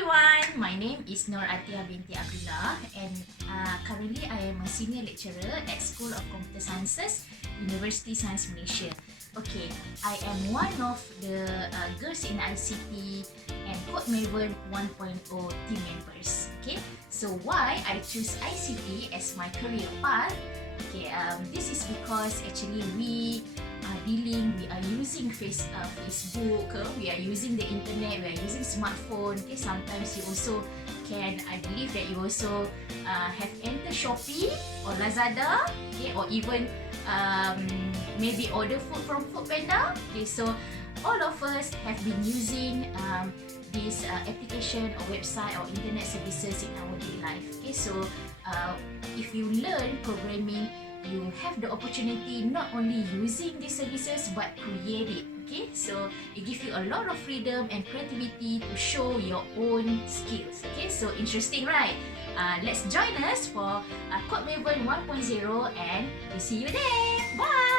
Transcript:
everyone, my name is Athiyah binti Abdullah and currently I am a senior lecturer at School of Computer Sciences, University Science Malaysia. Okay, I am one of the girls in ICT and CodeMaven 1.0 team members. Okay, so why I choose ICT as my career path? Okay, this is because actually we are using Facebook, we are using the internet, we are using smartphone. Okay, sometimes you also can, I believe that you also have entered Shopee or Lazada, okay, or even maybe order food from Foodpanda. Okay, so all of us have been using this application or website or internet services in our daily life. Okay, so if you learn programming, you have the opportunity not only using these services but create it. Okay, so it gives you a lot of freedom and creativity to show your own skills. Okay, so interesting, right? Let's join us for CodeMaven 1.0 and we see you there. Bye.